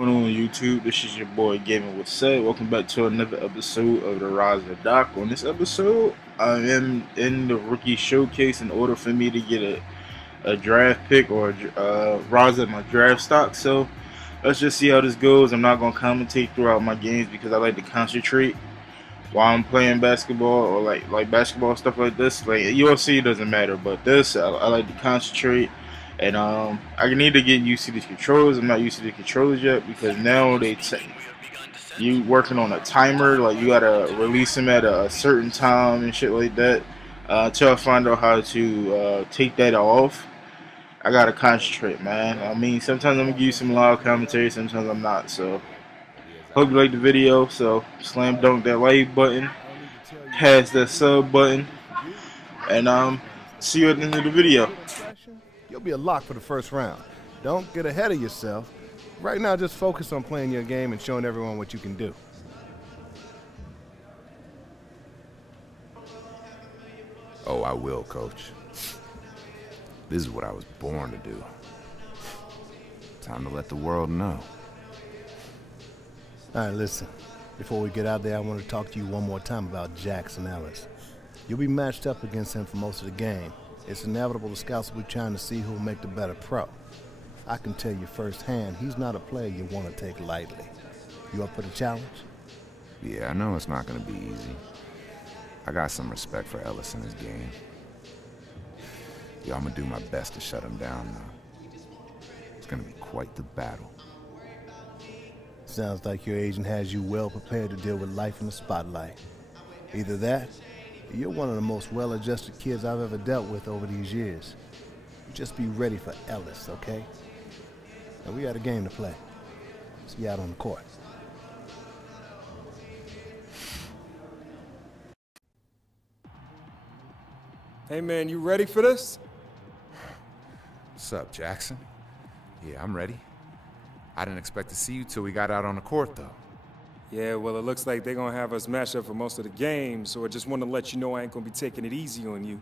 Going on YouTube? This is your boy Gaming with Seth. Welcome back to another episode of the Rise of Doc. On this episode, I am in the rookie showcase in order for me to get a draft pick or rise up my draft stock. So let's just see how this goes. I'm not gonna commentate throughout my games because I like to concentrate while I'm playing basketball or like basketball stuff like this. Like UFC doesn't matter, but this I like to concentrate. And I need to get used to these controllers. I'm not used to the controllers yet because now you working on a timer. Like you gotta release them at a certain time and shit like that. Until I find out how to take that off, I gotta concentrate, man. I mean, sometimes I'm gonna give you some loud commentary, sometimes I'm not. So hope you like the video. So slam dunk that like button, pass that sub button, and see you at the end of the video. You'll be a lock for the first round. Don't get ahead of yourself. Right now, just focus on playing your game and showing everyone what you can do. Oh, I will, Coach. This is what I was born to do. Time to let the world know. All right, listen. Before we get out there, I want to talk to you one more time about Jackson Ellis. You'll be matched up against him for most of the game. It's inevitable the scouts will be trying to see who will make the better pro. I can tell you firsthand, he's not a player you want to take lightly. You up for the challenge? Yeah, I know it's not going to be easy. I got some respect for Ellis in his game. Yeah, I'm going to do my best to shut him down, though. It's going to be quite the battle. Sounds like your agent has you well prepared to deal with life in the spotlight. Either that, you're one of the most well-adjusted kids I've ever dealt with over these years. Just be ready for Ellis, okay? Now we got a game to play. See you out on the court. Hey man, you ready for this? What's up, Jackson? Yeah, I'm ready. I didn't expect to see you till we got out on the court, though. Yeah, well, it looks like they're gonna have us match up for most of the game, so I just want to let you know I ain't gonna be taking it easy on you.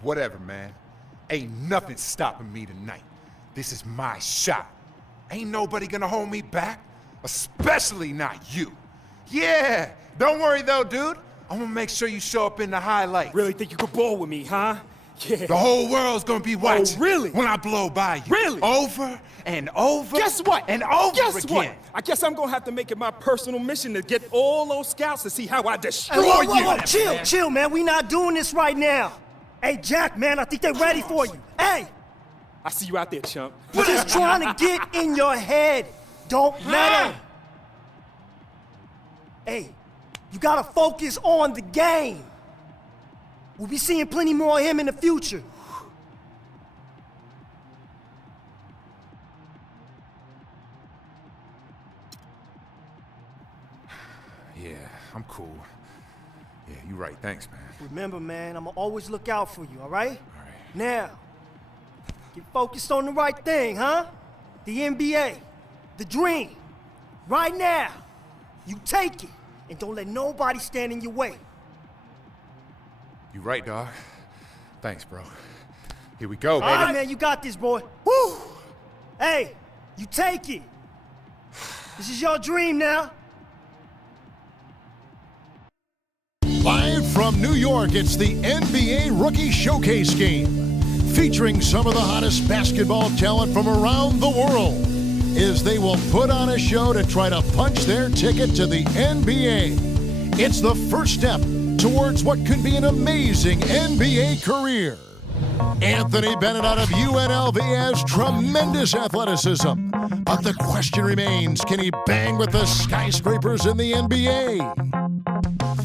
Whatever, man. Ain't nothing stopping me tonight. This is my shot. Ain't nobody gonna hold me back, especially not you. Yeah, don't worry though, dude. I'm gonna make sure you show up in the highlights. Really think you could bowl with me, huh? Yeah. The whole world's gonna be watching. Oh, really? When I blow by you. Really? Over and over. Guess what? And over Guess again. what? I guess I'm gonna have to make it my personal mission to get all those scouts to see how I destroy Hey, whoa, you. whoa, chill, chill, man. We not doing this right now. Hey, Jack, man, I think they're ready for you. Hey, I see you out there, chump. we're just trying to get in your head. Don't let him. Hey, you gotta focus on the game. We'll be seeing plenty more of him in the future. Yeah, I'm cool. Yeah, you're right. Thanks, man. Remember, man, I'ma always look out for you, all right? All right. Now, get focused on the right thing, huh? The NBA, the dream. Right now, you take it, and don't let nobody stand in your way. You right, dog. Thanks, bro. Here we go, All baby. right, man, you got this, boy. Woo! Hey, you take it. This is your dream now. Live from New York, it's the NBA Rookie Showcase game, featuring some of the hottest basketball talent from around the world, as they will put on a show to try to punch their ticket to the NBA. It's the first step towards what could be an amazing NBA career. Anthony Bennett out of UNLV has tremendous athleticism, but the question remains, can he bang with the skyscrapers in the NBA?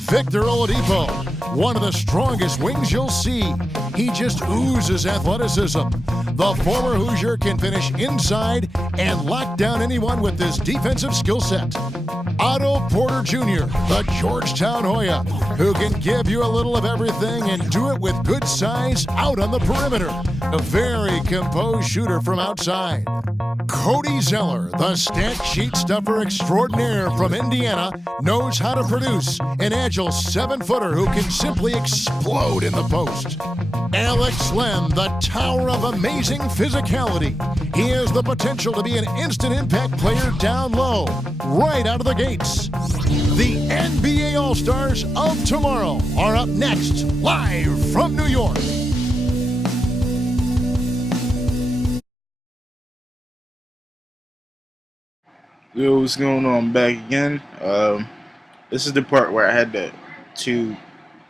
Victor Oladipo, one of the strongest wings you'll see. He just oozes athleticism. The former Hoosier can finish inside and lock down anyone with his defensive skill set. Otto Porter Jr., the Georgetown Hoya, who can give you a little of everything and do it with good size out on the perimeter. A very composed shooter from outside. Cody Zeller, the stat sheet stuffer extraordinaire from Indiana, knows how to produce an agile 7-footer who can simply explode in the post. Alex Len, the tower of amazing physicality. He has the potential to be an instant impact player down low, right out of the gates. The NBA All-Stars of tomorrow are up next, live from New York. Yo, what's going on? I'm back again. This is the part where I had to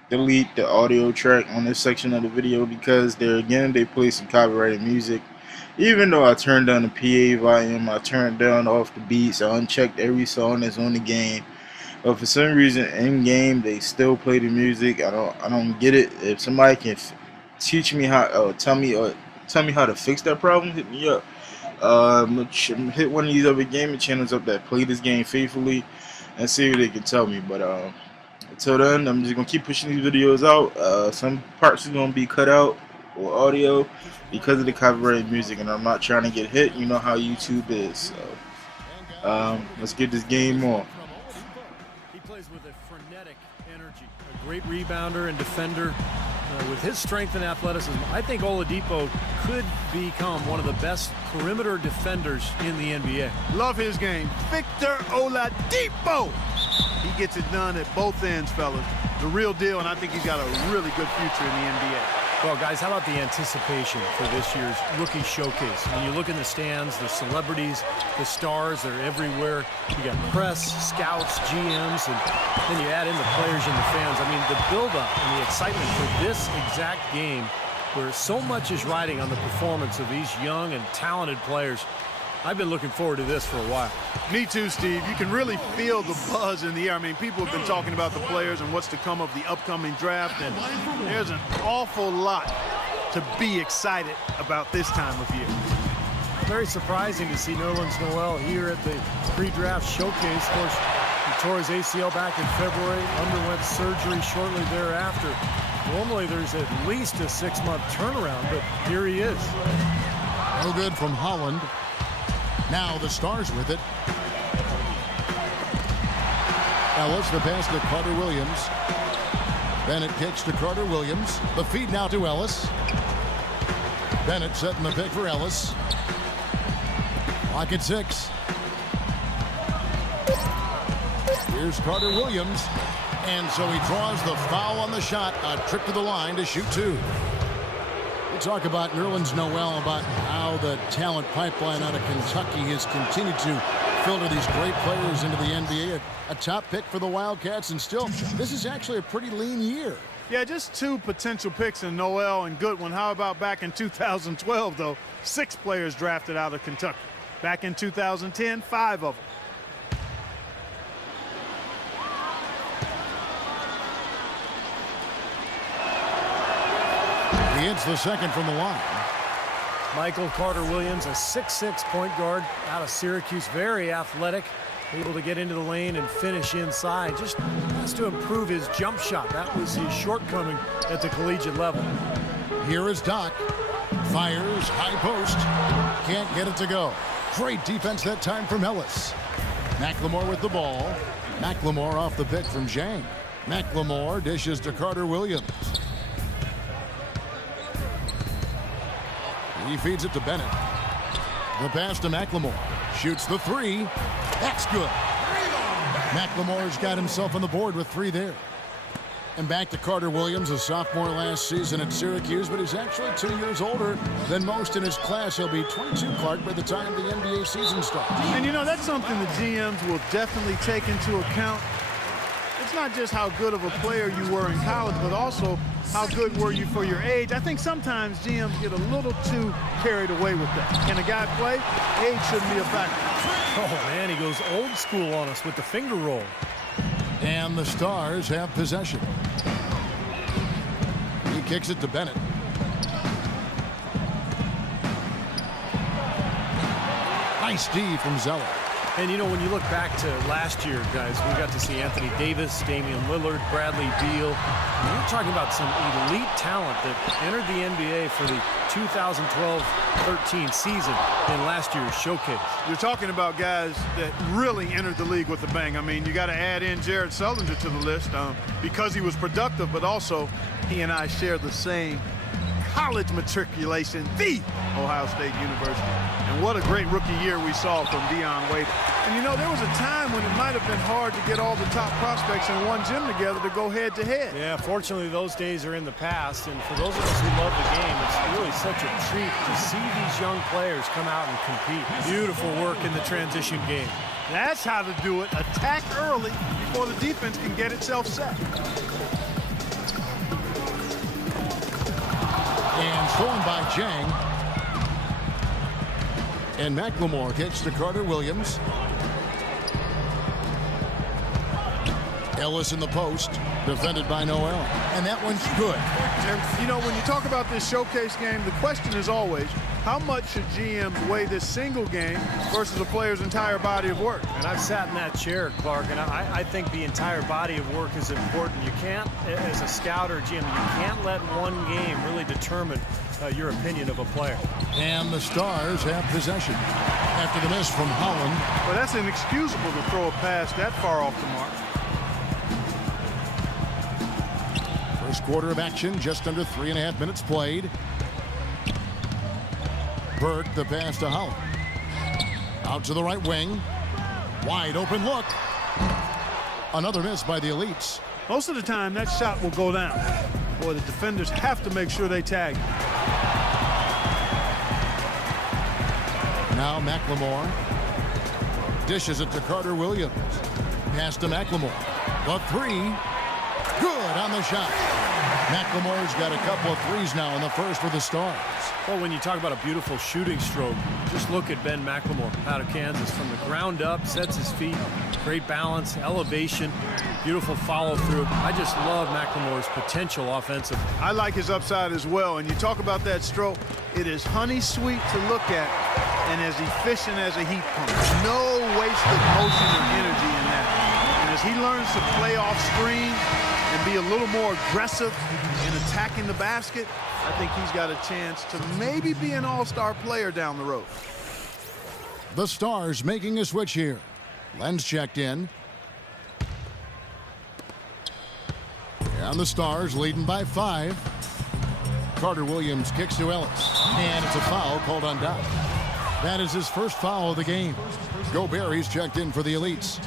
delete the audio track on this section of the video because they play some copyrighted music. Even though I turned down the PA volume, I turned down off the beats, I unchecked every song that's on the game. But for some reason, in game they still play the music. I don't get it. If somebody can teach me how, tell me how to fix that problem, hit me up. Hit one of these other gaming channels up that play this game faithfully and see what they can tell me. But until then, I'm just gonna keep pushing these videos out. Some parts are gonna be cut out or audio because of the copyrighted music, and I'm not trying to get hit. You know how YouTube is. So let's get this game on. He plays with a frenetic energy, a great rebounder and defender. With his strength and athleticism, I think Oladipo could become one of the best perimeter defenders in the NBA. Love his game. Victor Oladipo. He gets it done at both ends, fellas. The real deal, and I think he's got a really good future in the NBA. Well, guys, how about the anticipation for this year's Rookie Showcase? When you look in the stands, the celebrities, the stars, they're everywhere. You got press, scouts, GMs, and then you add in the players and the fans. I mean, the build-up and the excitement for this exact game, where so much is riding on the performance of these young and talented players. I've been looking forward to this for a while. Me too, Steve. You can really feel the buzz in the air. I mean, people have been talking about the players and what's to come of the upcoming draft, and there's an awful lot to be excited about this time of year. Very surprising to see Nerlens Noel here at the pre-draft showcase. Of course, he tore his ACL back in February, underwent surgery shortly thereafter. Normally, there's at least a 6-month turnaround, but here he is. No good from Holland. Now the Stars with it. Ellis, the pass to Carter Williams. Bennett kicks to Carter Williams. The feed now to Ellis. Bennett setting the pick for Ellis. Clock at 6. Here's Carter Williams. And so he draws the foul on the shot. A trip to the line to shoot 2. We'll talk about Nerlens Noel, about how the talent pipeline out of Kentucky has continued to filter these great players into the NBA. A top pick for the Wildcats, and still, this is actually a pretty lean year. Yeah, just 2 potential picks in Noel and Goodwin. How about back in 2012, though? 6 players drafted out of Kentucky. Back in 2010, 5 of them. He hits the second from the line. Michael Carter Williams, a 6'6" point guard out of Syracuse, very athletic, able to get into the lane and finish inside. Just has to improve his jump shot. That was his shortcoming at the collegiate level. Here is Doc. Fires, high post. Can't get it to go. Great defense that time from Ellis. McLemore with the ball. McLemore off the pick from Zhang. McLemore dishes to Carter Williams. He feeds it to Bennett. The pass to McLemore. Shoots the 3. That's good. McLemore's got himself on the board with 3 there. And back to Carter Williams, a sophomore last season at Syracuse, but he's actually 2 years older than most in his class. He'll be 22, Clark, by the time the NBA season starts. And, you know, that's something the GMs will definitely take into account. It's not just how good of a player you were in college, but also how good were you for your age. I think sometimes GMs get a little too carried away with that. Can a guy play? Age shouldn't be a factor. Oh, man, he goes old school on us with the finger roll. And the Stars have possession. He kicks it to Bennett. Nice D from Zeller. And, you know, when you look back to last year, guys, we got to see Anthony Davis, Damian Lillard, Bradley Beal. We're talking about some elite talent that entered the NBA for the 2012-13 season in last year's showcase. You're talking about guys that really entered the league with a bang. I mean, you got to add in Jared Sullinger to the list because he was productive, but also he and I share the same college matriculation, the Ohio State University. And what a great rookie year we saw from Dion Waiters. And you know, there was a time when it might have been hard to get all the top prospects in one gym together to go head to head. Yeah, fortunately those days are in the past, and for those of us who love the game, it's really such a treat to see these young players come out and compete. Beautiful work in the transition game. That's how to do it. Attack early before the defense can get itself set. And thrown by Jang. And McLemore kicks to Carter Williams. Ellis in the post, defended by Noel. And that one's good. And, you know, when you talk about this showcase game, the question is always, how much should GMs weigh this single game versus a player's entire body of work? And I've sat in that chair, Clark, and I think the entire body of work is important. You can't, as a scout or GM, you can't let one game really determine your opinion of a player. And the Stars have possession after the miss from Holland. Well, that's inexcusable to throw a pass that far off the mark. First quarter of action, just under 3.5 minutes played. Burke, the pass to Holland. Out to the right wing. Wide open look. Another miss by the Elites. Most of the time, that shot will go down. Boy, the defenders have to make sure they tag. Now McLemore dishes it to Carter Williams. Pass to McLemore. The three. Good on the shot. McLemore's got a couple of threes now in the first for the Stars. Well, when you talk about a beautiful shooting stroke, just look at Ben McLemore out of Kansas. From the ground up, sets his feet, great balance, elevation, beautiful follow-through. I just love McLemore's potential offensively. I like his upside as well. And you talk about that stroke, it is honey sweet to look at and as efficient as a heat pump. No wasted motion or energy in that. And as he learns to play off screen and be a little more aggressive in attacking the basket, I think he's got a chance to maybe be an all-star player down the road. The Stars making a switch here. Lenz checked in. And the Stars leading by 5. Carter Williams kicks to Ellis. And it's a foul called on Dow. That is his first foul of the game. Gobert, he's checked in for the Elites.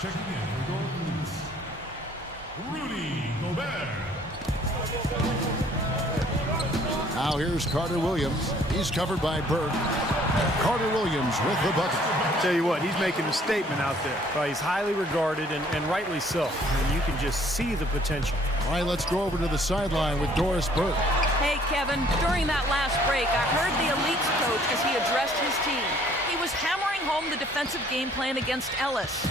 Checking in for Rudy Gobert. Now here's Carter Williams. He's covered by Burke. Carter Williams with the bucket. Tell you what, he's making a statement out there. Well, he's highly regarded, and rightly so. And you can just see the potential. All right, let's go over to the sideline with Doris Burke. Hey, Kevin, during that last break, I heard the Elites coach as he addressed his team. He was hammering home the defensive game plan against Ellis.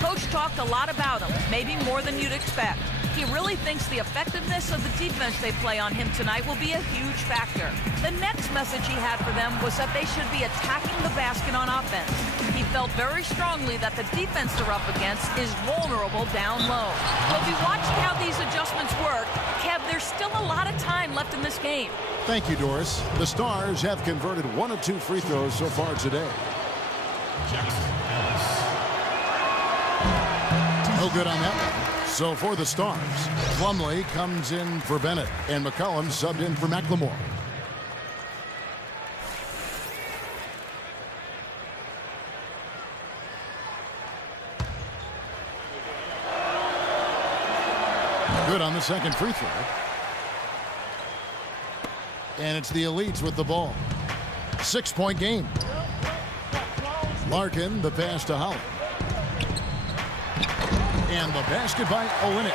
Coach talked a lot about him, maybe more than you'd expect. He really thinks the effectiveness of the defense they play on him tonight will be a huge factor. The next message he had for them was that they should be attacking the basket on offense. He felt very strongly that the defense they're up against is vulnerable down low. We'll be watching how these adjustments work. Kev, there's still a lot of time left in this game. Thank you, Doris. The Stars have converted 1 of 2 free throws so far today. No good on that one. So for the Stars, Plumlee comes in for Bennett, and McCollum subbed in for McLemore. Good on the second free throw. And it's the Elites with the ball. 6-point game. Larkin, the pass to Holland. And the basket by Olynyk.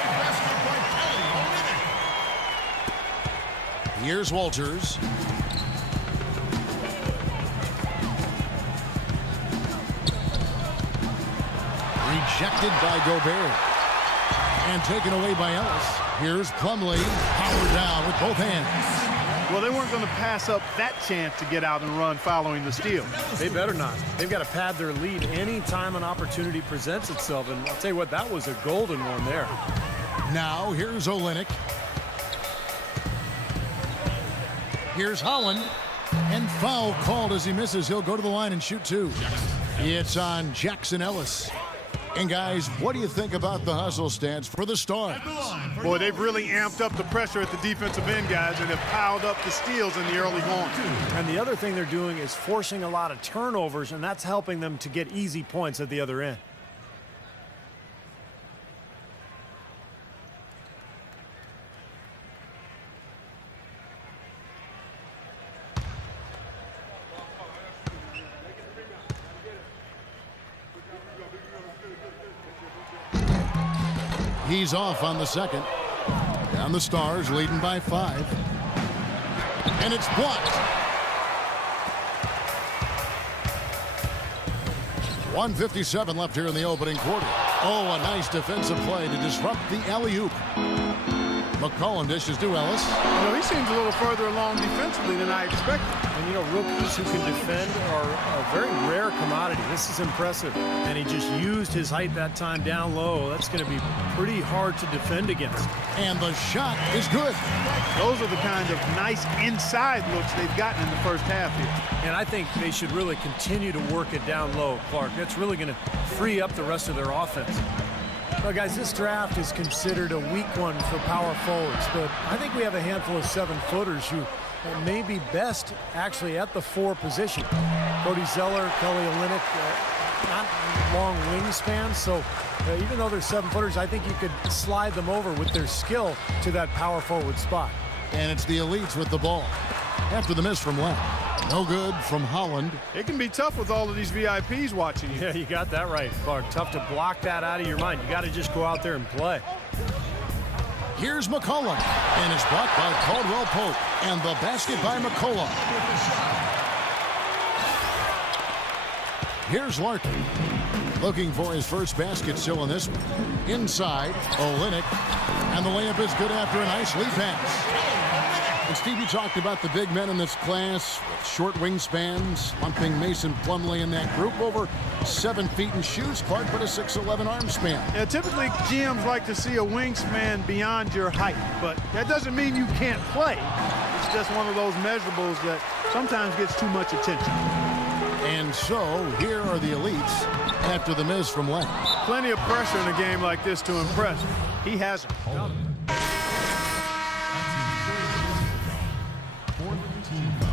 Here's Walters. Rejected by Gobert. And taken away by Ellis. Here's Plumlee. Powered down with both hands. Well, they weren't going to pass up that chance to get out and run following the steal. They better not. They've got to pad their lead anytime an opportunity presents itself. And I'll tell you what, that was a golden one there. Now, here's Olynyk. Here's Holland. And foul called as he misses. He'll go to the line and shoot 2. It's on Jackson Ellis. And guys, what do you think about the hustle stats for the Stars? Boy, they've really amped up the pressure at the defensive end, guys, and have piled up the steals in the early going. And the other thing they're doing is forcing a lot of turnovers, and that's helping them to get easy points at the other end. He's off on the second. Down the Stars, leading by 5. And it's blocked. 1:57 left here in the opening quarter. Oh, a nice defensive play to disrupt the alley-oop. McCollum dishes to Ellis. You know, he seems a little further along defensively than I expected. And, you know, rookies who can defend are a very rare commodity. This is impressive. And he just used his height that time down low. That's going to be pretty hard to defend against. And the shot is good. Those are the kind of nice inside looks they've gotten in the first half here. And I think they should really continue to work it down low, Clark. That's really going to free up the rest of their offense. Well, guys, this draft is considered a weak one for power forwards, but I think we have a handful of 7-footers who may be best actually at the 4 position. Cody Zeller, Kelly Olynyk, not long wingspans, so even though they're 7-footers, I think you could slide them over with their skill to that power forward spot. And it's the elites with the ball. After the miss from left. No good from Holland. It can be tough with all of these VIPs watching you. Yeah, you got that right, Clark. Tough to block that out of your mind. You got to just go out there and play. Here's McCollum, and it's blocked by Caldwell Pope, and the basket by McCollum. Here's Larkin, looking for his first basket still in this one. Inside, Olynyk, and the layup is good after a nice lead pass. And Steve, you talked about the big men in this class with short wingspans, lumping Mason Plumlee in that group. Over 7 feet in shoes, Clark, but a 6'11" arm span. Yeah, typically GMs like to see a wingspan beyond your height, but that doesn't mean you can't play. It's just one of those measurables that sometimes gets too much attention. And so, here are the elites after the miss from left. Plenty of pressure in a game like this to impress. He hasn't.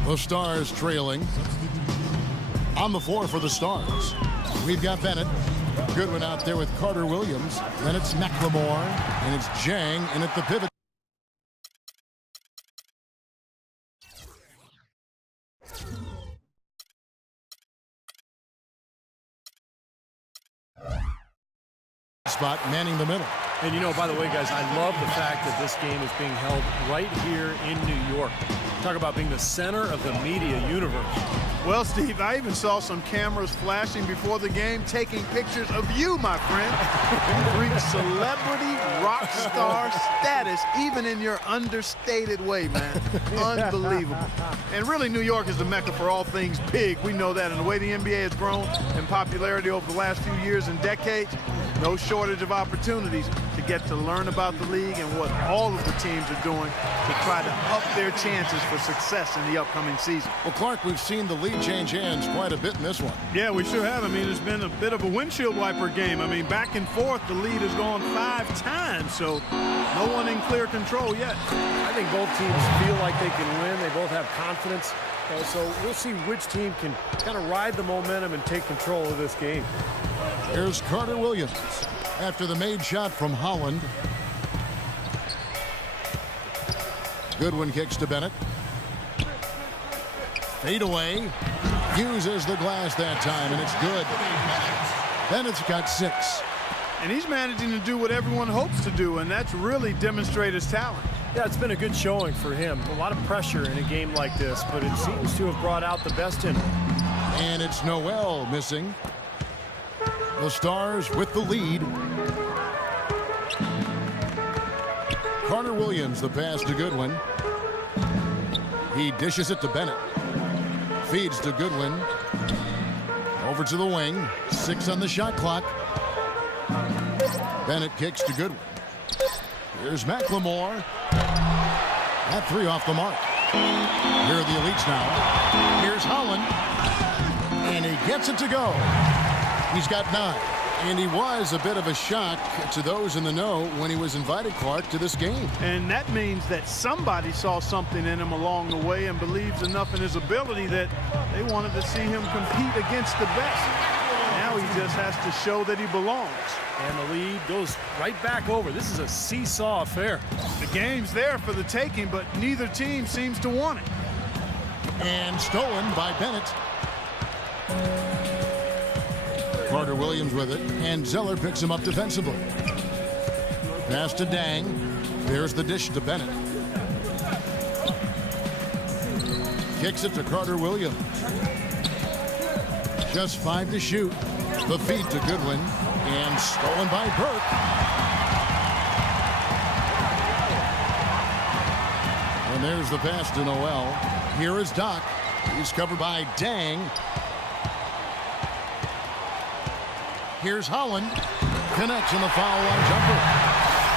The Stars trailing. On the floor for the Stars, we've got Bennett. Goodwin out there with Carter Williams. Then it's McLemore, and it's Jang in at the pivot. Spot manning the middle. And you know, by the way, guys, I love the fact that this game is being held right here in New York. Talk about being the center of the media universe. Well, Steve, I even saw some cameras flashing before the game taking pictures of you, my friend. You reach celebrity rock star status even in your understated way, man. Unbelievable. And really, New York is the mecca for all things big. We know that. And the way the NBA has grown in popularity over the last few years and decades, no shortage of opportunities to get to learn about the league and what all of the teams are doing to try to up their chances for success in the upcoming season. Well, Clark, we've seen the lead change hands quite a bit in this one. Yeah, we sure have. I mean, it's been a bit of a windshield wiper game. I mean, back and forth, the lead has gone 5 times, so no one in clear control yet. I think both teams feel like they can win. They both have confidence. So we'll see which team can kind of ride the momentum and take control of this game. Here's Carter Williams after the made shot from Holland. Goodwin kicks to Bennett. Fade away. Uses the glass that time, and it's good. Bennett's got 6. And he's managing to do what everyone hopes to do, and that's really demonstrate his talent. Yeah, it's been a good showing for him. A lot of pressure in a game like this, but it seems to have brought out the best in him. And it's Noel missing. The Stars with the lead. Carter Williams, the pass to Goodwin. He dishes it to Bennett. Feeds to Goodwin. Over to the wing. 6 on the shot clock. Bennett kicks to Goodwin. Here's McLemore. That 3 off the mark. Here are the elites now. Here's Holland. And he gets it to go. He's got 9. And he was a bit of a shock to those in the know when he was invited, Clark, to this game. And that means that somebody saw something in him along the way and believes enough in his ability that they wanted to see him compete against the best. Now he just has to show that he belongs. And the lead goes right back over. This is a seesaw affair. The game's there for the taking, but neither team seems to want it. And stolen by Bennett. Carter Williams with it, and Zeller picks him up defensively. Pass to Dang. There's the dish to Bennett. Kicks it to Carter Williams. Just 5 to shoot. The feed to Goodwin, and stolen by Burke. And there's the pass to Noel. Here is Doc. He's covered by Dang. Here's Holland. Connects on the foul line jumper.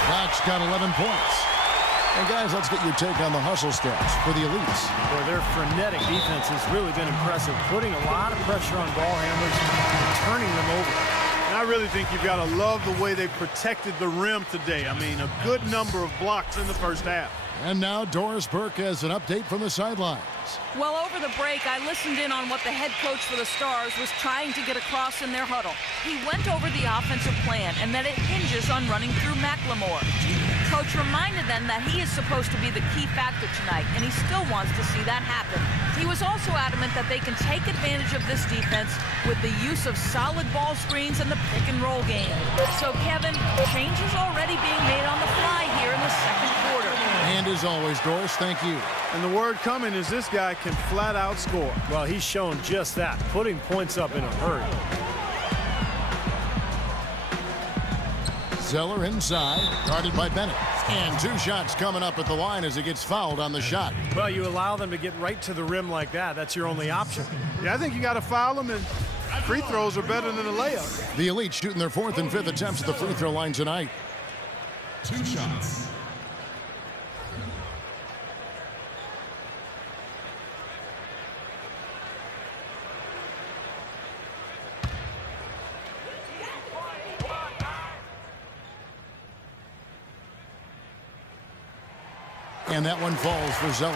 Doc's got 11 points. And guys, let's get your take on the hustle stats for the Elites. Well, their frenetic defense has really been impressive, putting a lot of pressure on ball handlers and turning them over. And I really think you've got to love the way they protected the rim today. I mean, a good number of blocks in the first half. And now Doris Burke has an update from the sidelines. Well, over the break, I listened in on what the head coach for the Stars was trying to get across in their huddle. He went over the offensive plan and that it hinges on running through McLemore. Coach reminded them that he is supposed to be the key factor tonight, and he still wants to see that happen. He was also adamant that they can take advantage of this defense with the use of solid ball screens and the pick-and-roll game. So, Kevin, changes already being made on the fly here in the second quarter. And as always, Doris, thank you. And the word coming is this guy can flat out score. Well, he's shown just that, putting points up in a hurry. Zeller inside, guarded by Bennett. And 2 shots coming up at the line as he gets fouled on the shot. Well, you allow them to get right to the rim like that. That's your only option. Yeah, I think you got to foul them, and free throws are better than a layup. The Elite shooting their 4th and 5th attempts at the free throw line tonight. 2 shots. And that one falls for Zeller.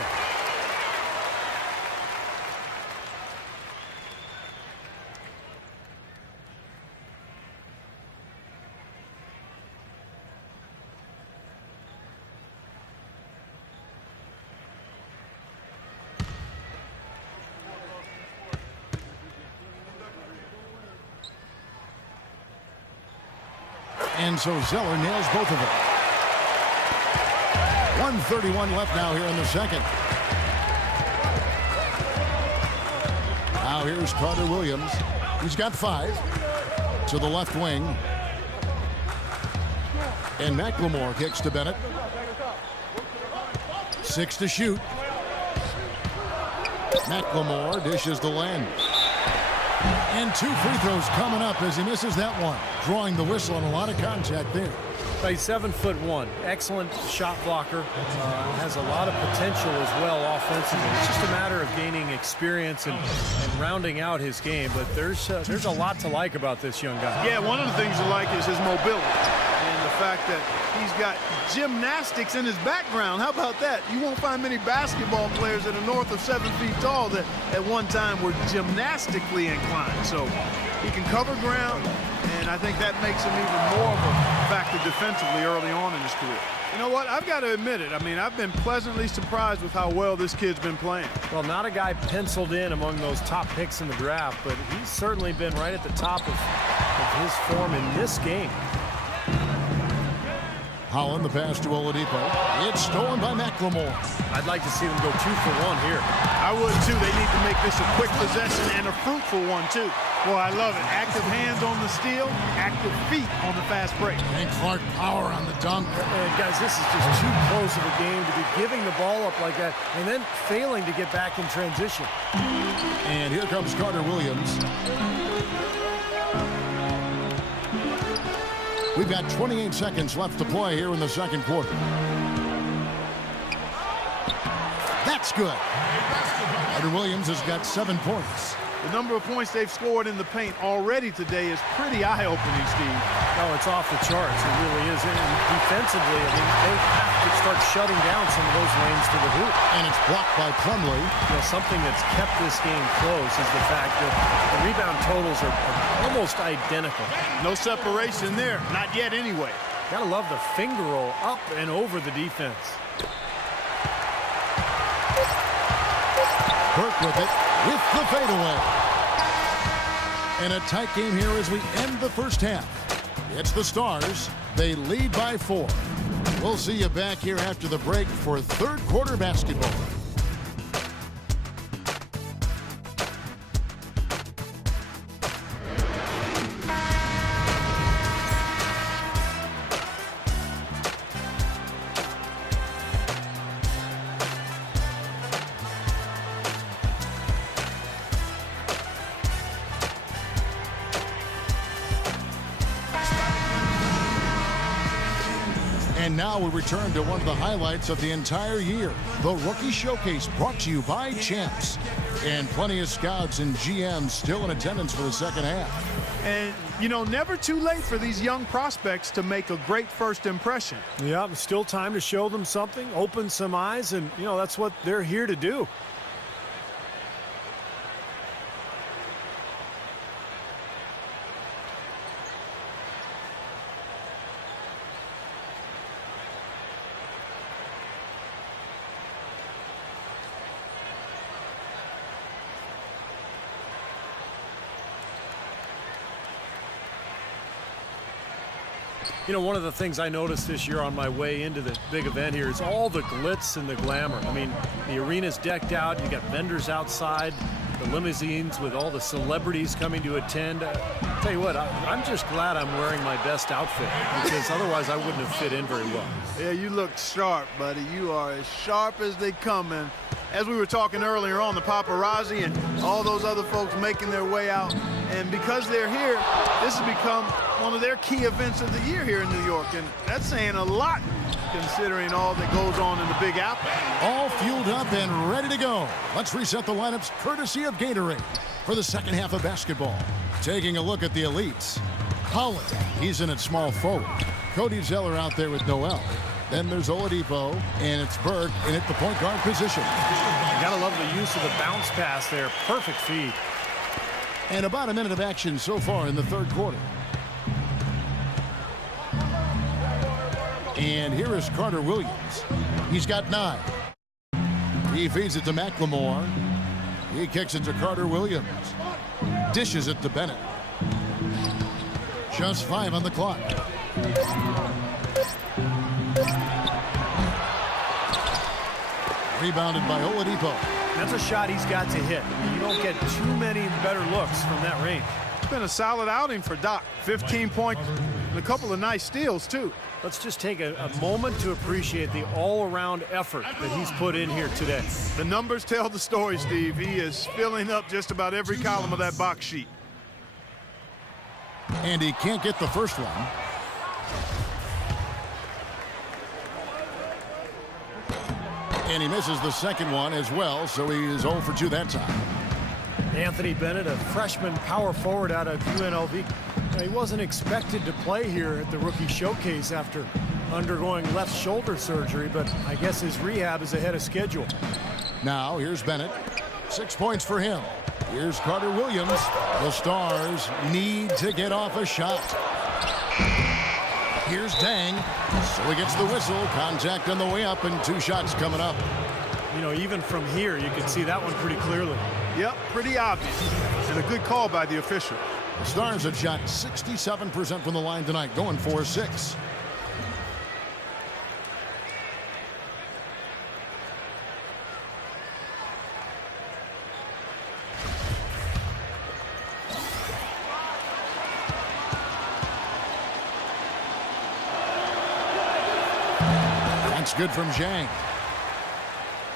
And so Zeller nails both of them. 1:31 left now here in the second. Now here's Carter Williams. He's got 5 to the left wing. And McLemore kicks to Bennett. 6 to shoot. McLemore dishes to Len. And 2 free throws coming up as he misses that one. Drawing the whistle and a lot of contact there. He's 7'1", excellent shot blocker, has a lot of potential as well offensively. It's just a matter of gaining experience and rounding out his game. But there's a lot to like about this young guy. Yeah, one of the things you like is his mobility and the fact that he's got gymnastics in his background. How about that? You won't find many basketball players that are north of 7 feet tall that at one time were gymnastically inclined. So he can cover ground, and I think that makes him even more of a factor defensively early on in his career. You know what? I've got to admit it. I mean, I've been pleasantly surprised with how well this kid's been playing. Well, not a guy penciled in among those top picks in the draft, but he's certainly been right at the top of his form in this game. Holland, the pass to Oladipo. It's stolen by McLemore. I'd like to see them go 2 for 1 here. I would, too. They need to make this a quick possession and a fruitful one, too. Well, I love it. Active hands on the steal, active feet on the fast break. And Clark power on the dunk. And guys, this is just too close of a game to be giving the ball up like that and then failing to get back in transition. And here comes Carter Williams. We've got 28 seconds left to play here in the second quarter. That's good. Carter Williams has got 7 points. The number of points they've scored in the paint already today is pretty eye-opening, Steve. Oh, it's off the charts. It really is. And defensively, I mean, they have to start shutting down some of those lanes to the hoop. And it's blocked by Plumlee. You know, something that's kept this game close is the fact that the rebound totals are almost identical. No separation there. Not yet, anyway. Gotta love the finger roll up and over the defense. Burke with it, with the fadeaway. And a tight game here as we end the first half. It's the Stars. They lead by 4. We'll see you back here after the break for third quarter basketball. And now we return to one of the highlights of the entire year, the Rookie Showcase, brought to you by Champs. And plenty of scouts and GMs still in attendance for the second half. And, you know, never too late for these young prospects to make a great first impression. Yeah, still time to show them something, open some eyes, and, you know, that's what they're here to do. You know, one of the things I noticed this year on my way into the big event here is all the glitz and the glamour. I mean, the arena's decked out. You got vendors outside, the limousines with all the celebrities coming to attend. Tell you what, I'm just glad I'm wearing my best outfit because otherwise I wouldn't have fit in very well. Yeah, you look sharp, buddy. You are as sharp as they come. And as we were talking earlier on, the paparazzi and all those other folks making their way out. And because they're here, this has become one of their key events of the year here in New York. And that's saying a lot considering all that goes on in the Big Apple. All fueled up and ready to go. Let's reset the lineups courtesy of Gatorade for the second half of basketball. Taking a look at the elites. Holland, he's in at small forward. Cody Zeller out there with Noel. Then there's Oladipo, and it's Burke in at the point guard position. You gotta love the use of the bounce pass there. Perfect feed. And about a minute of action so far in the third quarter. And here is Carter Williams. He's got 9. He feeds it to McLemore. He kicks it to Carter Williams. Dishes it to Bennett. Just 5 on the clock. Rebounded by Oladipo. That's a shot he's got to hit. You don't get too many better looks from that range. It's been a solid outing for Doc. 15 points and a couple of nice steals, too. Let's just take a moment to appreciate the all-around effort that he's put in here today. The numbers tell the story, Steve. He is filling up just about every column of that box sheet. And he can't get the first one. And he misses the second one as well, so he is 0 for 2 that time. Anthony Bennett, a freshman power forward out of UNLV. He wasn't expected to play here at the Rookie Showcase after undergoing left shoulder surgery, but I guess his rehab is ahead of schedule. Now, here's Bennett. 6 points for him. Here's Carter Williams. The Stars need to get off a shot. Here's Dang. So he gets the whistle. Contact on the way up and 2 shots coming up. You know, even from here, you can see that one pretty clearly. Yep, pretty obvious. And a good call by the official. The Stars have shot 67% from the line tonight, going 4-6. That's good from Zhang.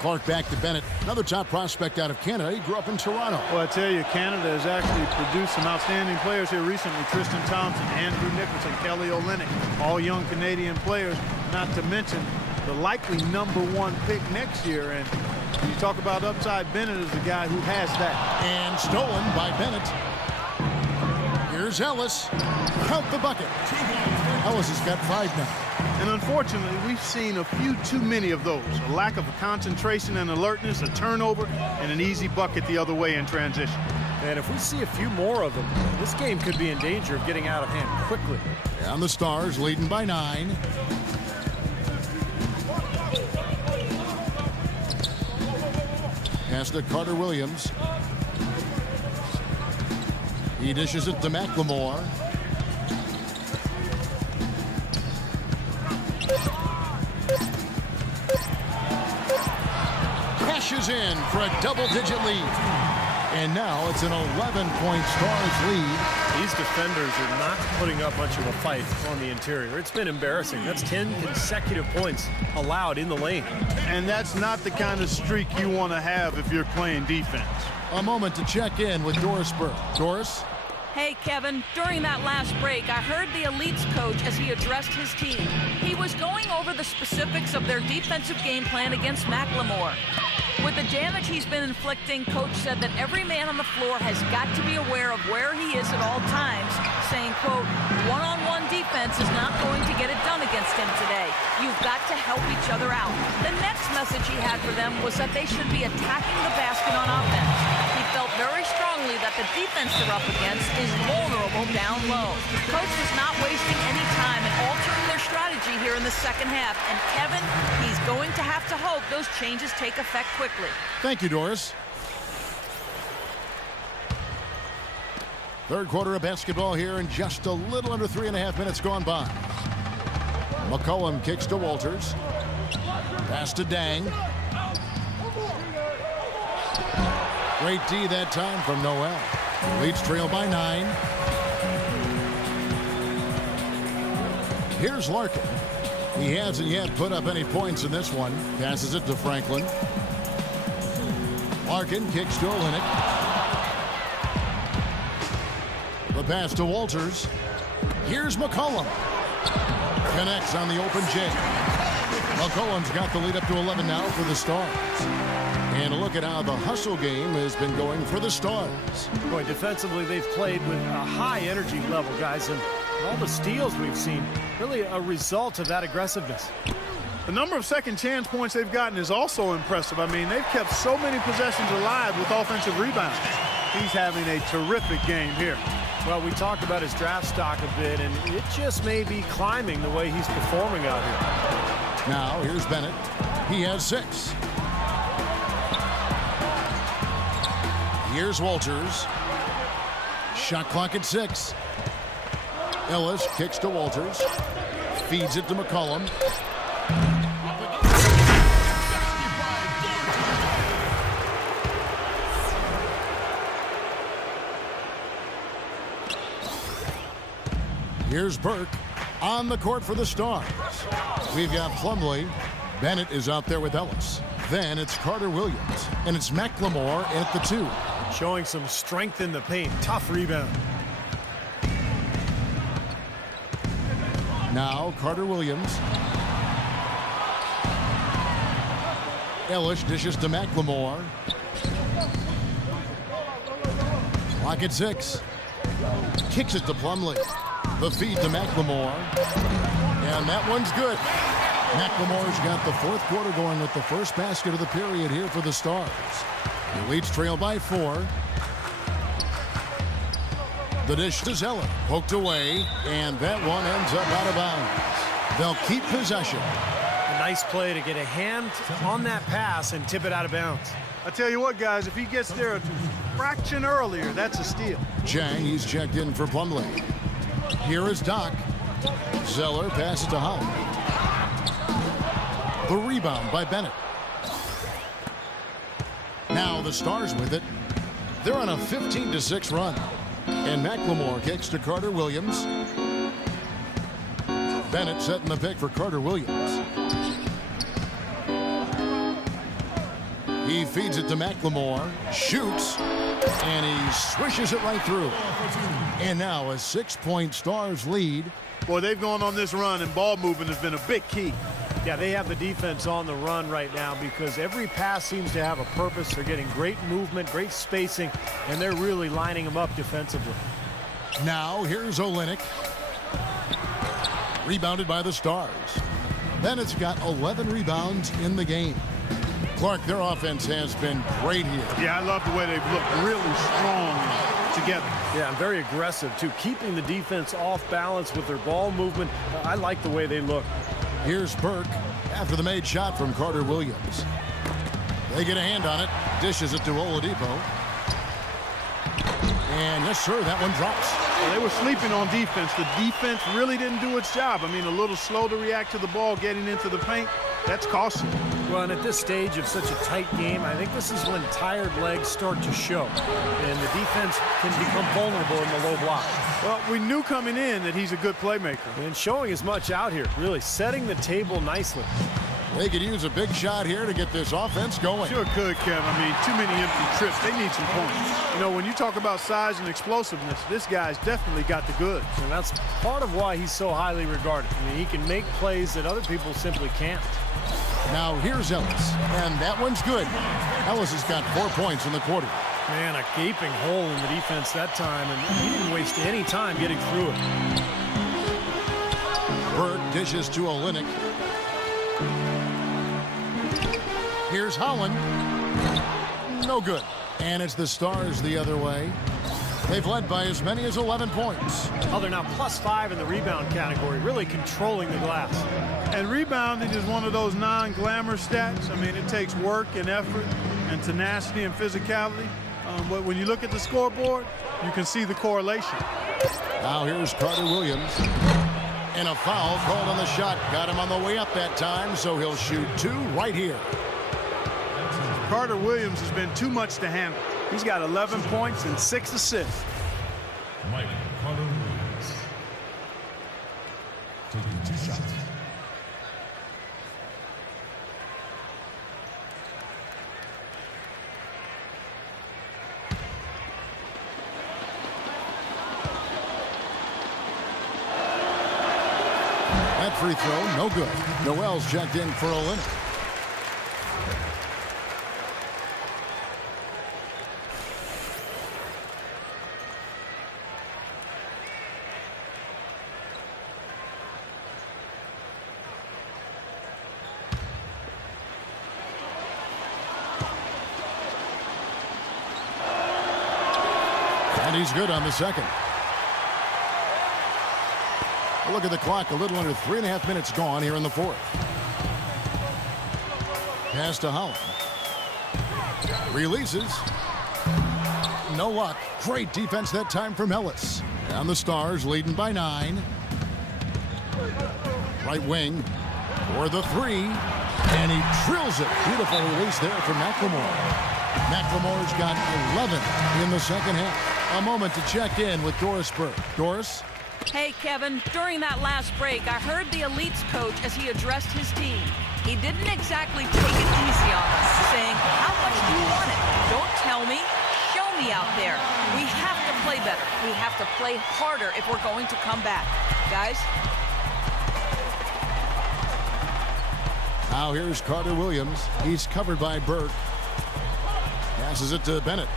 Clark back to Bennett. Another top prospect out of Canada. He grew up in Toronto. Well, I tell you, Canada has actually produced some outstanding players here recently. Tristan Thompson, Andrew Nicholson, Kelly Olynyk, all young Canadian players, not to mention the likely #1 pick next year. And You talk about upside, Bennett is the guy who has that. And stolen by Bennett. Here's Ellis. Count the bucket. Ellis has got 5 now. And unfortunately, we've seen a few too many of those. A lack of concentration and alertness, a turnover, and an easy bucket the other way in transition. And if we see a few more of them, this game could be in danger of getting out of hand quickly. And the Stars leading by 9. Pass to Carter Williams. He dishes it to McLemore. Crashes in for a double-digit lead. And now it's an 11-point Stars lead. These defenders are not putting up much of a fight on the interior. It's been embarrassing. That's 10 consecutive points allowed in the lane. And that's not the kind of streak you want to have if you're playing defense. A moment to check in with Doris Burke. Doris? Hey, Kevin, during that last break, I heard the Elites coach as he addressed his team. He was going over the specifics of their defensive game plan against McLemore. With the damage he's been inflicting, Coach said that every man on the floor has got to be aware of where he is at all times, saying, quote, one-on-one defense is not going to get it done against him today. You've got to help each other out. The next message he had for them was that they should be attacking the basket on offense. He felt very strongly that the defense they're up against is vulnerable down low. Coach was not wasting any time in altering their strategy here in the second half. And Kevin, he's going to have to hope those changes take effect quickly. Thank you, Doris. Third quarter of basketball here in just a little under 3.5 minutes gone by. McCollum kicks to Walters. Pass to Dang. Great D that time from Noel. Leads trail by 9. Here's Larkin. He hasn't yet put up any points in this one. Passes it to Franklin. Larkin kicks to Olynyk. The pass to Walters. Here's McCollum. Connects on the open J. McCollum's got the lead up to 11 now for the Stars. And a look at how the hustle game has been going for the Stars. Boy, defensively, they've played with a high energy level, guys, and all the steals we've seen, really a result of that aggressiveness. The number of second chance points they've gotten is also impressive. I mean, they've kept so many possessions alive with offensive rebounds. He's having a terrific game here. Well, we talked about his draft stock a bit, and it just may be climbing the way he's performing out here. Now, here's Bennett. He has 6. Here's Walters. Shot clock at 6. Ellis kicks to Walters. Feeds it to McCollum. Here's Burke on the court for the Stars. We've got Plumlee. Bennett is out there with Ellis. Then it's Carter Williams, and it's McLemore at the 2. Showing some strength in the paint. Tough rebound. Now Carter Williams. Ellis dishes to McLemore. Clock at 6. Kicks it to Plumlee. The feed to McLemore. And that one's good. McLemore's got the fourth quarter going with the first basket of the period here for the Stars. He leads trail by 4. The dish to Zeller. Poked away. And that one ends up out of bounds. They'll keep possession. A nice play to get a hand on that pass and tip it out of bounds. I tell you what, guys, if he gets there a fraction earlier, that's a steal. Chang, he's checked in for Plumlee. Here is Doc. Zeller passes to Howard. The rebound by Bennett. Now the Stars with it. They're on a 15-6 run. And McLemore kicks to Carter Williams. Bennett setting the pick for Carter Williams. He feeds it to McLemore. Shoots. And he swishes it right through. And now a 6-point Stars lead. Boy, they've gone on this run, and ball movement has been a big key. Yeah, they have the defense on the run right now because every pass seems to have a purpose. They're getting great movement, great spacing, and they're really lining them up defensively. Now here's Olynyk. Rebounded by the Stars. Bennett's got 11 rebounds in the game. Clark, their offense has been great here. Yeah, I love the way they've looked really strong together. Yeah, and very aggressive, too, keeping the defense off balance with their ball movement. I like the way they look. Here's Burke after the made shot from Carter Williams. They get a hand on it, dishes it to Oladipo. And yes, sir, that one drops. Well, they were sleeping on defense. The defense really didn't do its job. I mean, a little slow to react to the ball getting into the paint. That's costly. Well, and at this stage of such a tight game, I think this is when tired legs start to show. And the defense can become vulnerable in the low block. Well, we knew coming in that he's a good playmaker. And showing as much out here, really setting the table nicely. They could use a big shot here to get this offense going. Sure could, Kevin. I mean, too many empty trips. They need some points. You know, when you talk about size and explosiveness, this guy's definitely got the goods. And that's part of why he's so highly regarded. I mean, he can make plays that other people simply can't. Now here's Ellis, and that one's good. Ellis has got 4 points in the quarter. Man, a gaping hole in the defense that time, and he didn't waste any time getting through it. Burke dishes to Olynyk. Here's Holland. No good. And it's the Stars the other way. They've led by as many as 11 points. Oh, they're now +5 in the rebound category, really controlling the glass. And rebounding is one of those non-glamour stats. I mean, it takes work and effort and tenacity and physicality. But when you look at the scoreboard, you can see the correlation. Now here's Carter Williams. And a foul called on the shot. Got him on the way up that time, so he'll shoot 2 right here. Carter Williams has been too much to handle. He's got 11 points and 6 assists. Michael Carter Williams. Taking 2 shots. That free throw, no good. Noel's checked in for Olynyk. And he's good on the second. Look at the clock, a little under 3.5 minutes gone here in the fourth. Pass to Holland. Releases. No luck. Great defense that time from Ellis. And the Stars leading by 9. Right wing for the 3. And he drills it. Beautiful release there from McLemore. McLemore's got 11 in the second half. A moment to check in with Doris Burke. Doris? Hey, Kevin, during that last break, I heard the Elites coach as he addressed his team. He didn't exactly take it easy on us, saying, how much do you want it? Don't tell me. Show me out there. We have to play better. We have to play harder if we're going to come back. Guys? Now here's Carter Williams. He's covered by Burke. Passes it to Bennett.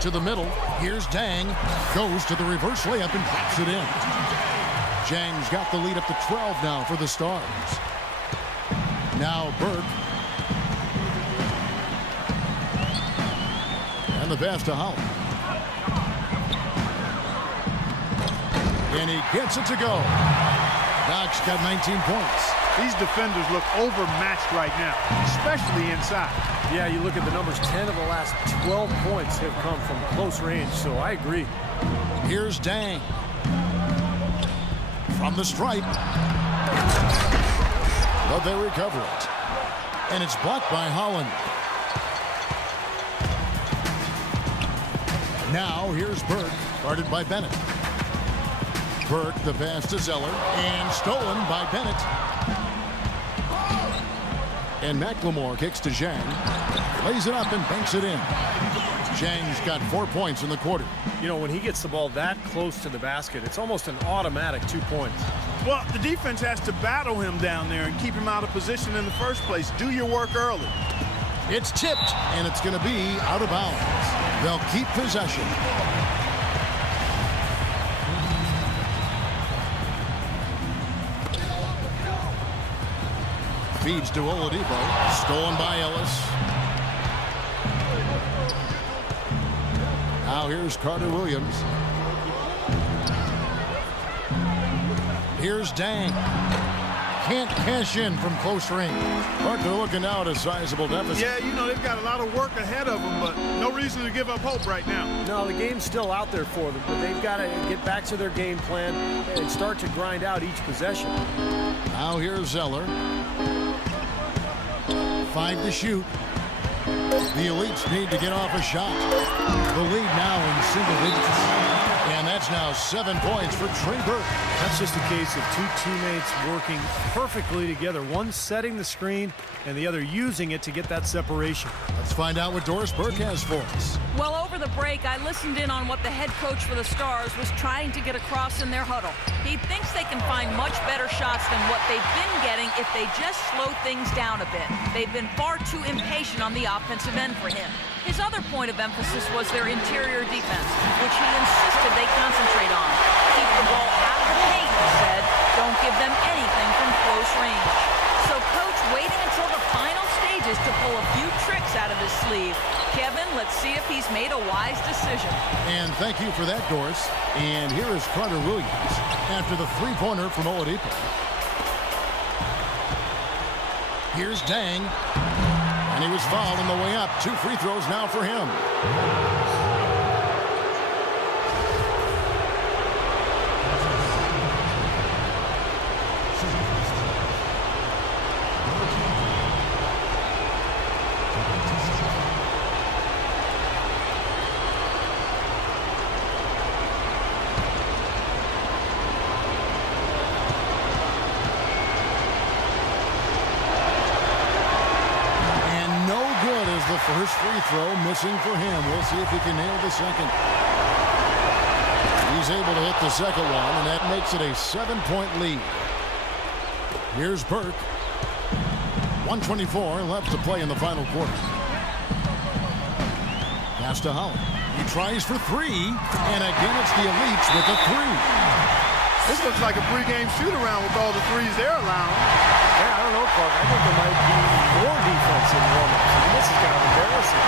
To the middle. Here's Dang. Goes to the reverse layup and drops it in. Jang's got the lead up to 12 now for the Stars. Now Burke. And the pass to Holland. And he gets it to go. Doc's got 19 points. These defenders look overmatched right now, especially inside. Yeah, you look at the numbers, 10 of the last 12 points have come from close range, so I agree. Here's Dang. From the stripe. But they recover it. And it's blocked by Holland. Now here's Burke, guarded by Bennett. Burke, the pass to Zeller, and stolen by Bennett. And McLemore kicks to Zhang, lays it up and banks it in. Chang's got 4 points in the quarter. You know, when he gets the ball that close to the basket, it's almost an automatic 2 points. Well, the defense has to battle him down there and keep him out of position in the first place. Do your work early. It's tipped, and it's going to be out of bounds. They'll keep possession. Feeds to Oladipo. Stolen by Ellis. Now here's Carter Williams. Here's Dang. Can't cash in from close range. But they're looking now at a sizable deficit. Yeah, you know, they've got a lot of work ahead of them, but no reason to give up hope right now. No, the game's still out there for them, but they've got to get back to their game plan and start to grind out each possession. Now here's Zeller. 5 to shoot. The Elites need to get off a shot. The lead now in single digits. And that's now 7 points for Trey Burke. That's just a case of two teammates working perfectly together. One setting the screen and the other using it to get that separation. Let's find out what Doris Burke has for us. Well, over the break, I listened in on what the head coach for the Stars was trying to get across in their huddle. He thinks they can find much better shots than what they've been getting if they just slow things down a bit. They've been far too impatient on the offensive end for him. His other point of emphasis was their interior defense, which he insisted they concentrate on. Keep the ball out of the paint, he said. Don't give them anything from close range. So Coach waiting until the final stages to pull a few tricks out of his sleeve. Kevin, let's see if he's made a wise decision. And thank you for that, Doris. And here is Carter Williams after the three-pointer from Oladipo. Here's Dang. And he was fouled on the way up. 2 free throws now for him. The first free throw missing for him. We'll see if he can nail the second. He's able to hit the second one, and that makes it a 7-point lead. Here's Burke. 1:24 left to play in the final quarter. Pass to Holland. He tries for 3, and again it's the Elites with a 3. This looks like a pregame shoot-around with all the threes they're allowing. Yeah, I don't know, Clark. I think there might be more defense in warm-ups. I mean, this is kind of embarrassing.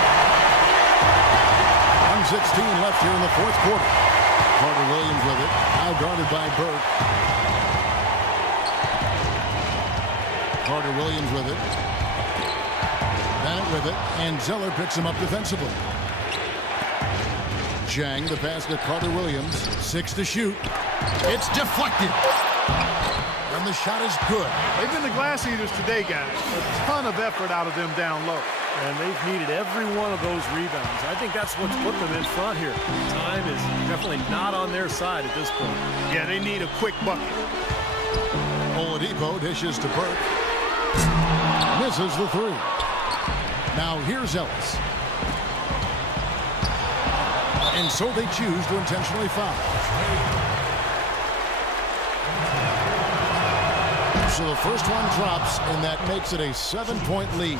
1:16 left here in the fourth quarter. Carter Williams with it. Now guarded by Burke. Carter Williams with it. Bennett with it. And Zeller picks him up defensively. Chang, the pass to Carter Williams. 6 to shoot. It's deflected. And the shot is good. They've been the glass eaters today, guys. A ton of effort out of them down low. And they've needed every one of those rebounds. I think that's what's put them in front here. Time is definitely not on their side at this point. Yeah, they need a quick bucket. Oladipo dishes to Burke. Misses the 3. Now here's Ellis. And so they choose to intentionally foul. So the first one drops, and that makes it a 7-point lead.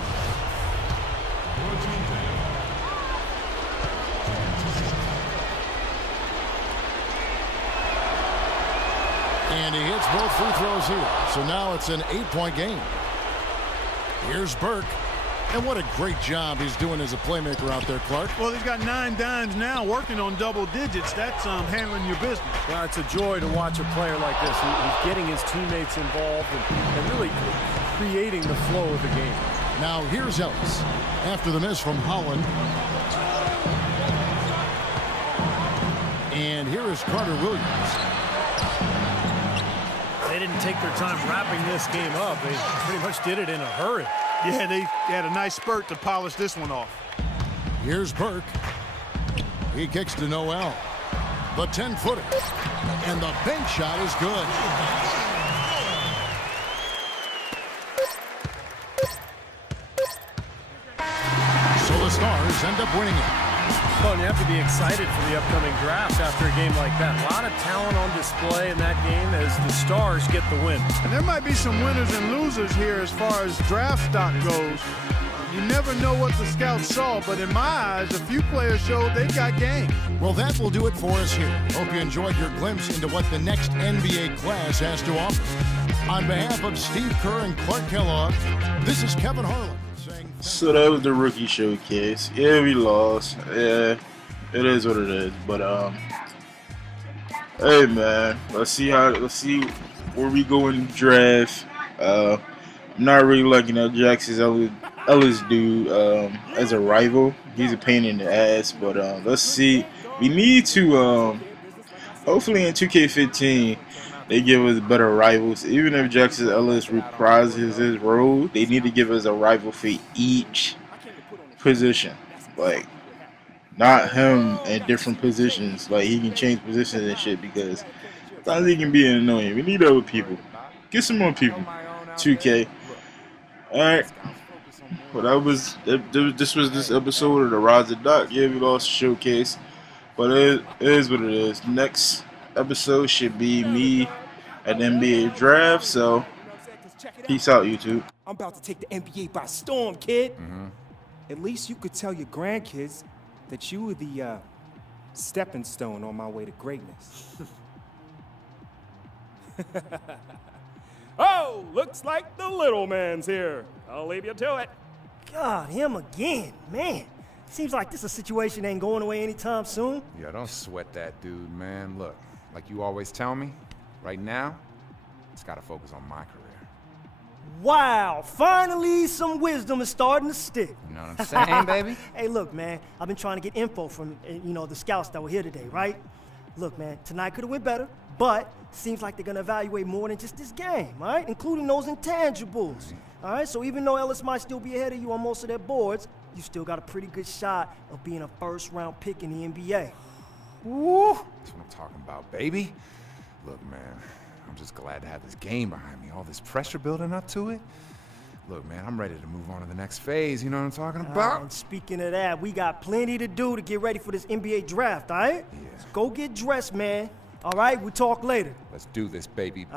And he hits both free throws here. So now it's an 8-point game. Here's Burke. And what a great job he's doing as a playmaker out there, Clark. Well, he's got 9 dimes now working on double digits. That's handling your business. Well, it's a joy to watch a player like this who's getting his teammates involved and really creating the flow of the game. Now here's Ellis after the miss from Holland. And here is Carter Williams. They didn't take their time wrapping this game up. They pretty much did it in a hurry. Yeah, they had a nice spurt to polish this one off. Here's Burke. He kicks to Noel. The 10-footer. And the bank shot is good. So the Stars end up winning it. Well, and you have to be excited for the upcoming draft after a game like that. A lot of talent on display in that game as the stars get the win. And there might be some winners and losers here as far as draft stock goes. You never know what the scouts saw, but in my eyes, a few players showed they got game. Well, that will do it for us here. Hope you enjoyed your glimpse into what the next NBA class has to offer. On behalf of Steve Kerr and Clark Kellogg, this is Kevin Harlan saying... So that was the rookie showcase. Yeah, we lost. Yeah, it is what it is. But hey man, let's see where we go in the draft. I'm not really liking that Jackson Ellis dude as a rival. He's a pain in the ass. But let's see. We need to hopefully in 2K15 they give us better rivals. Even if Jackson Ellis reprises his role, they need to give us a rival for each position. Like, not him in different positions. Like, he can change positions and shit because sometimes he can be annoying. We need other people. Get some more people. 2K. Alright. Well, this was this episode of the Rise of Doc. Yeah, we lost the showcase. But it is what it is. Next episode should be me at the NBA draft. So, peace out, YouTube. I'm about to take the NBA by storm, kid. At least you could tell your grandkids that you were the stepping stone on my way to greatness. Oh, looks like the little man's here. I'll leave you to it. God, him again, man. Seems like this situation ain't going away anytime soon. Yeah, don't sweat that dude, man. Look, like you always tell me, right now, it's gotta focus on my career. Wow, finally some wisdom is starting to stick. You know what I'm saying, baby? Hey, look, man, I've been trying to get info from, the scouts that were here today, right? Look, man, tonight could have went better, but seems like they're gonna evaluate more than just this game, all right? Including those intangibles, all right? So even though Ellis might still be ahead of you on most of their boards, you still got a pretty good shot of being a first-round pick in the NBA. Woo! That's what I'm talking about, baby. Look, man, I'm just glad to have this game behind me. All this pressure building up to it. Look, man, I'm ready to move on to the next phase. You know what I'm talking about? And speaking of that, we got plenty to do to get ready for this NBA draft, all right? Yeah. So go get dressed, man. All right, we'll talk later. Let's do this, baby.